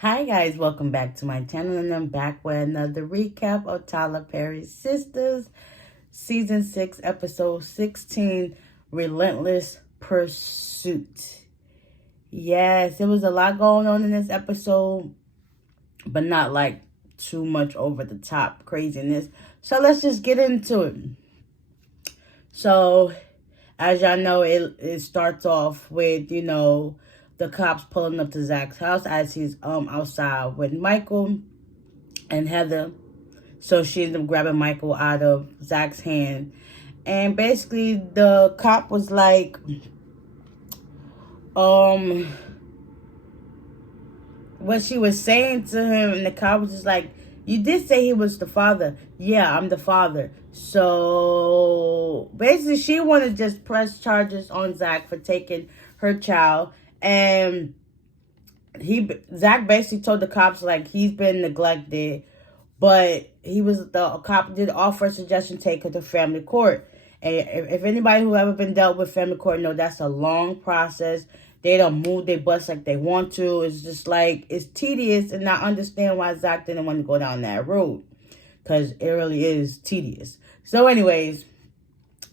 Hi guys, welcome back to my channel, and I'm back with another recap of Tyler Perry's Sistas, Season 6, Episode 16, Relentless Pursuit. Yes, there was a lot going on in this episode, but not like too much over the top craziness. So let's just get into it. So, as y'all know, it starts off with, the cops pulling up to Zach's house as he's outside with Michael and Heather. So she ends up grabbing Michael out of Zach's hand. And basically the cop was like, what she was saying to him, and the cop was just like, you did say he was the father. Yeah, I'm the father. So basically she wanted to just press charges on Zach for taking her child. And Zach basically told the cops like he's been neglected, but the cop did offer a suggestion, take her to family court. And if anybody who ever been dealt with family court know that's a long process. They don't move their butts like they want to. It's just like, it's tedious, and I understand why Zach didn't want to go down that road, because it really is tedious. So anyways,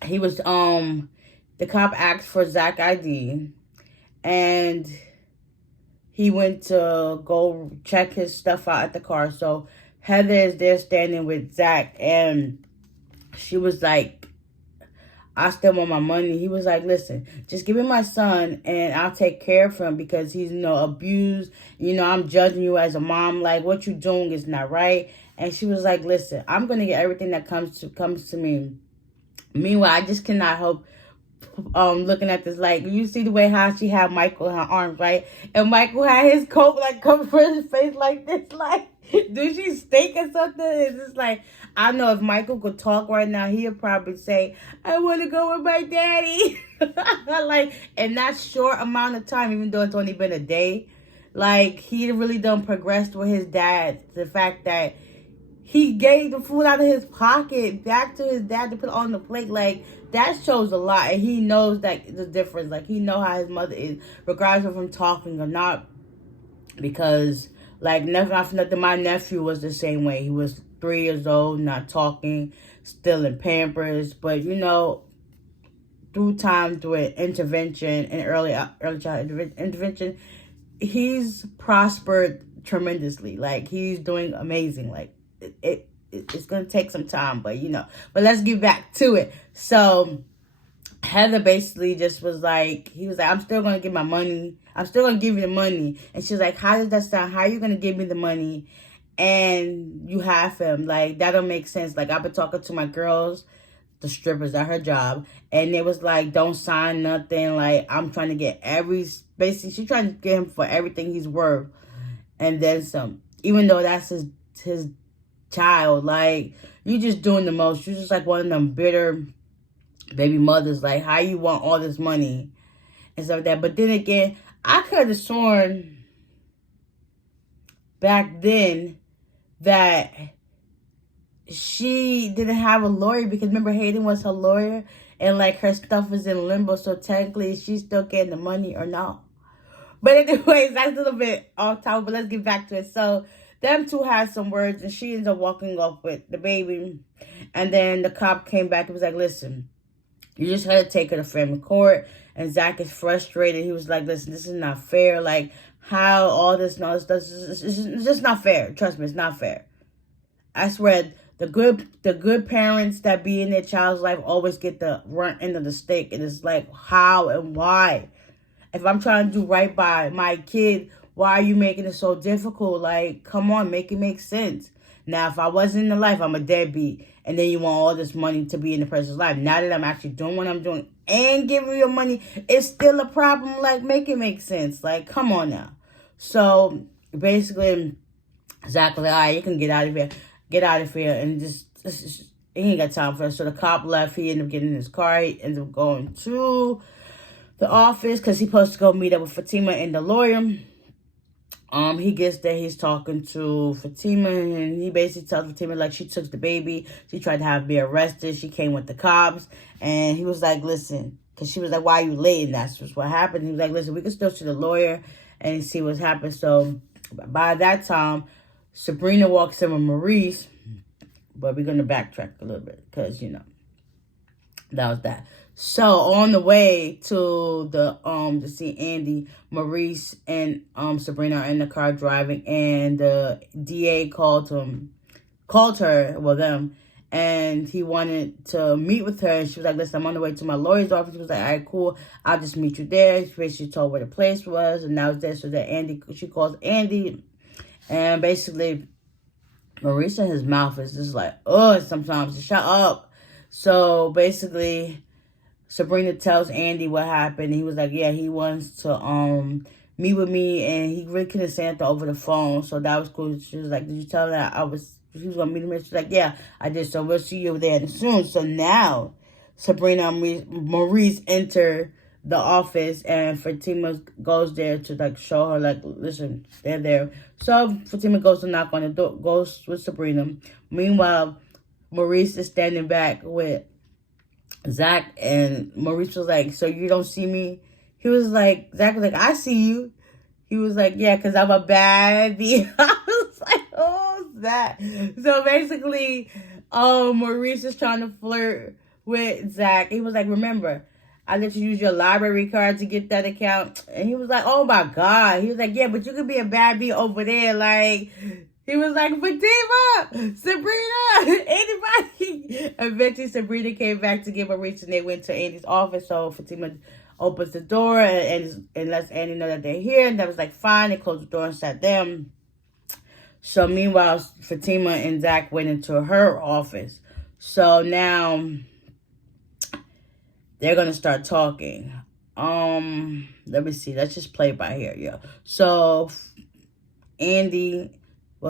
he was the cop asked for Zach ID, and he went to go check his stuff out at the car. So Heather is there standing with Zach, and she was like, I still want my money. He was like, listen, just give me my son and I'll take care of him, because he's, abused. I'm judging you as a mom. Like, what you doing is not right. And she was like, listen, I'm going to get everything that comes to me. Meanwhile, I just cannot help looking at this. Like, you see the way how she had Michael in her arms, right? And Michael had his coat like covered his face like this. Like, do she stink or something? It's just like, I know if Michael could talk right now, he'd probably say, I want to go with my daddy. Like, in that short amount of time, even though it's only been a day, like, he really done progressed with his dad. The fact that he gave the food out of his pocket back to his dad to put on the plate, like, that shows a lot. And he knows that the difference. Like, he know how his mother is, regardless of him talking or not. Because, like, nothing, my nephew was the same way. He was 3 years old, not talking, still in Pampers. But, through times with intervention and early childhood intervention, he's prospered tremendously. Like, he's doing amazing. Like, it's gonna take some time, but but let's get back to it. So Heather basically just was like, he was like, I'm still gonna give my money, I'm still gonna give you the money. And she was like, how does that sound? How are you gonna give me the money and you have him? Like, that don't make sense. Like, I've been talking to my girls, the strippers at her job, and it was like, don't sign nothing. Like, I'm trying to get basically she's trying to get him for everything he's worth and then some, even though that's his child. Like, you just doing the most. You're just like one of them bitter baby mothers. Like, how you want all this money and stuff like that. But then again, I could have sworn back then that she didn't have a lawyer, because remember, Hayden was her lawyer, and like her stuff was in limbo. So technically, is she still getting the money or not? But anyways, that's a little bit off topic, but let's get back to it. So them two had some words, and she ends up walking off with the baby. And then the cop came back and was like, listen, you just had to take her to family court. And Zach is frustrated. He was like, listen, this is not fair. Like, how all this and all this stuff, it's just not fair. Trust me, it's not fair. I swear, the good parents that be in their child's life always get the runt end of the stick. And it's like, how and why? If I'm trying to do right by my kid, why are you making it so difficult? Like, come on, make it make sense. Now, if I wasn't in the life, I'm a deadbeat. And then you want all this money to be in the person's life. Now that I'm actually doing what I'm doing and giving you money, it's still a problem. Like, make it make sense. Like, come on now. So, basically, Zach was like, all right, you can get out of here. Get out of here. And just he ain't got time for it. So the cop left. He ended up getting in his car. He ended up going to the office because he's supposed to go meet up with Fatima and the lawyer. He gets there, he's talking to Fatima, and he basically tells Fatima, like, she took the baby, she tried to have me arrested, she came with the cops, and he was like, listen, because she was like, why are you late? And that's just what happened. He was like, listen, we can still see the lawyer and see what's happened. So By that time, Sabrina walks in with Maurice, but we're going to backtrack a little bit because, that was that. So on the way to the to see Andy, Maurice and Sabrina are in the car driving, and the DA called her, well them, and he wanted to meet with her, and she was like, listen, I'm on the way to my lawyer's office. He was like, all right, cool, I'll just meet you there. She told where the place was, and that was there. So that she calls Andy, and basically Maurice in his mouth is just like, oh, sometimes, shut up. So basically Sabrina tells Andy what happened. He was like, yeah, he wants to meet with me, and he really couldn't say anything over the phone. So that was cool. She was like, did you tell her that he was gonna meet him? She was like, yeah, I did. So we'll see you there soon. So now Sabrina and Maurice enter the office, and Fatima goes there to like show her, like, listen, they're there. So Fatima goes to knock on the door, goes with Sabrina. Meanwhile, Maurice is standing back with Zach, and Maurice was like, so you don't see me? He was like, Zach was like, I see you. He was like, yeah, because I'm a baddie. I was like, oh, Zach. So basically, Maurice is trying to flirt with Zach. He was like, remember, I let you use your library card to get that account. And he was like, oh my God. He was like, yeah, but you could be a bad bee over there. Like, he was like, Fatima, Sabrina, anybody. Eventually, Sabrina came back to give Maurice, and they went to Andy's office. So Fatima opens the door and lets Andy know that they're here. And that was like, fine. They closed the door and sat down. So meanwhile, Fatima and Zach went into her office. So now they're going to start talking. Let me see. Let's just play by here. Yeah. So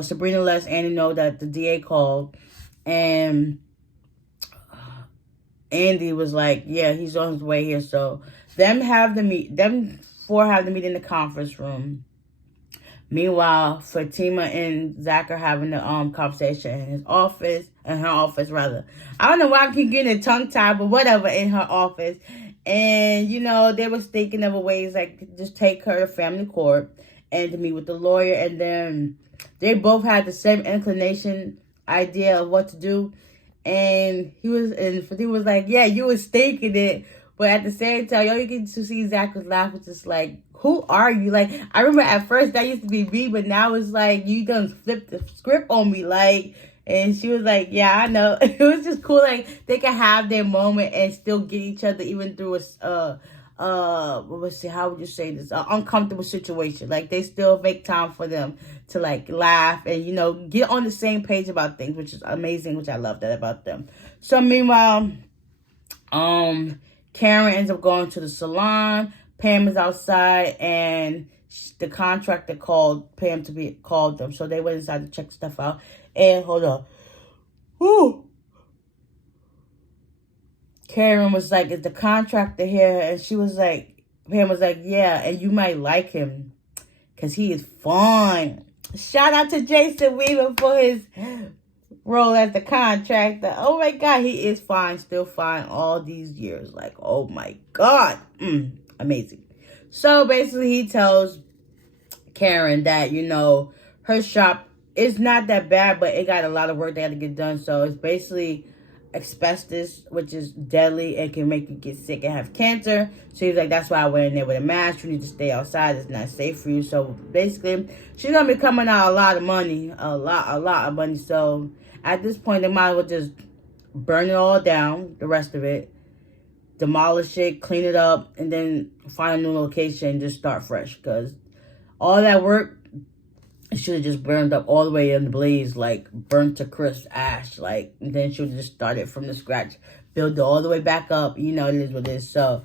Sabrina lets Andy know that the DA called, and Andy was like, yeah, he's on his way here. So them four have the meet in the conference room. Meanwhile, Fatima and Zach are having a conversation in her office. I don't know why I keep getting a tongue tied, but whatever, in her office. And, they was thinking of ways like just take her to family court and to meet with the lawyer. And then they both had the same idea of what to do. And Fatima was like, yeah, you was thinking it. But at the same time, you get to see Zach was laughing, just like, who are you? Like, I remember at first that used to be me, but now it's like, you done flipped the script on me. Like, and she was like, yeah, I know. It was just cool. Like, they could have their moment and still get each other even through how would you say this? Uncomfortable situation. Like, they still make time for them to like laugh and, get on the same page about things, which is amazing, which I love that about them. So meanwhile, Karen ends up going to the salon. Pam is outside, and the contractor called Pam called them. So they went inside to check stuff out. And hold on. Whew. Karen was like, is the contractor here? And Pam was like, yeah, and you might like him because he is fun. Shout out to Jason Weaver for his role as the contractor. Oh my God, he is fine, still fine all these years. Like, oh my God. Amazing. So basically he tells Karen that, her shop is not that bad, but it got a lot of work they had to get done. So it's basically asbestos, which is deadly and can make you get sick and have cancer. So he's like, that's why I went in there with a mask. You need to stay outside. It's not safe for you. So basically, she's going to be coming out a lot of money. A lot of money. So at this point, they might as well just burn it all down, the rest of it, demolish it, clean it up, and then find a new location and just start fresh. Because all that work, it should have just burned up all the way in the blaze, like burnt to crisp ash. Like, and then she would just start it from the scratch, build it all the way back up. It is what it is. So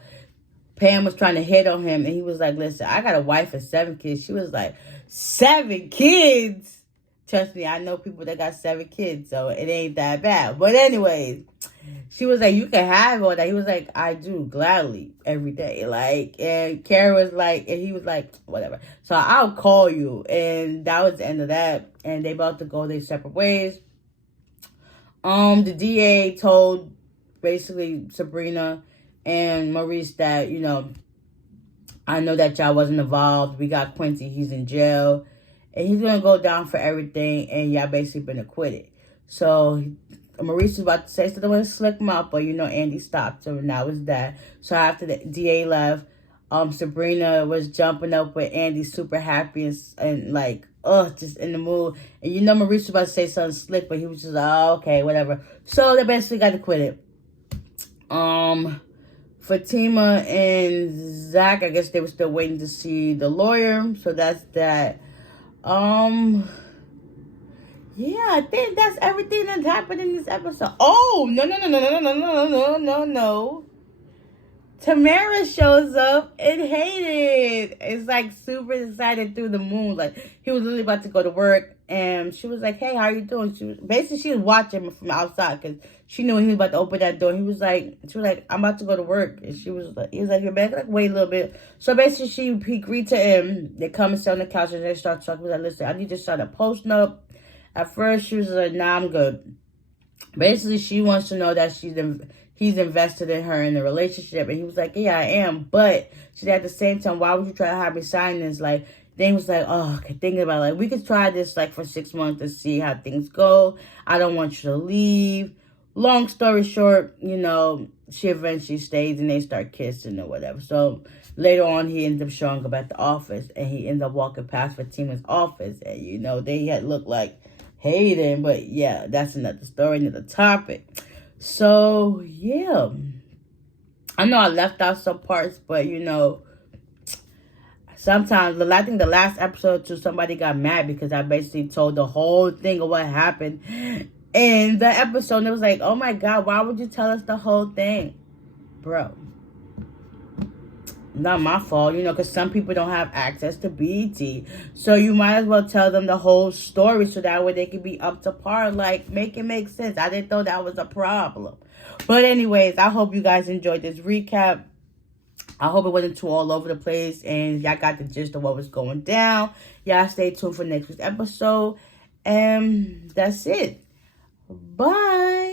Pam was trying to hit on him, and he was like, listen, I got a wife and 7 kids. She was like, 7 kids? Trust me, I know people that got 7 kids, so it ain't that bad. But anyways, she was like, you can have all that. He was like, I do, gladly, every day. Like, and Karen was like, and he was like, whatever. So I'll call you. And that was the end of that. And they about to go their separate ways. The DA told, basically, Sabrina and Maurice that, I know that y'all wasn't involved. We got Quincy, he's in jail. and he's gonna go down for everything, and y'all basically been acquitted. So Maurice was about to say something with a slick mouth, but Andy stopped him, and that was that. So after the DA left, Sabrina was jumping up with Andy, super happy and like, just in the mood. And Maurice was about to say something slick, but he was just like, oh, okay, whatever. So they basically got acquitted. Fatima and Zach, I guess they were still waiting to see the lawyer. So that's that. Yeah, I think that's everything that's happened in this episode. Oh, no. Tamara shows up and Hayden is like super excited through the moon. Like, he was literally about to go to work, and she was like, hey, how are you doing? She was watching him from outside because she knew when he was about to open that door. She was like, I'm about to go to work. And he was like, you're back, like, wait a little bit. So basically he agreed to him. They come and sit on the couch and they start talking. Like, listen, I need to start a posting up. At first she was like, nah, I'm good. Basically she wants to know that he's invested in her in the relationship. And he was like, yeah, I am. But she said, at the same time, why would you try to have me sign this? Like, then he was like, okay, thinking about it, like, we could try this like for 6 months to see how things go. I don't want you to leave. Long story short, she eventually stays and they start kissing or whatever. So later on, he ends up showing up at the office, and he ends up walking past Fatima's office. And, they had looked like Hayden, but yeah, that's another story, another topic. So, yeah. I know I left out some parts, but, sometimes, I think the last episode too, somebody got mad because I basically told the whole thing of what happened in the episode. And it was like, oh my God, why would you tell us the whole thing? Bro. Not my fault, because some people don't have access to BET. So you might as well tell them the whole story so that way they can be up to par. Like, make it make sense. I didn't know that was a problem. But anyways, I hope you guys enjoyed this recap. I hope it wasn't too all over the place and y'all got the gist of what was going down. Y'all stay tuned for next week's episode. And that's it. Bye.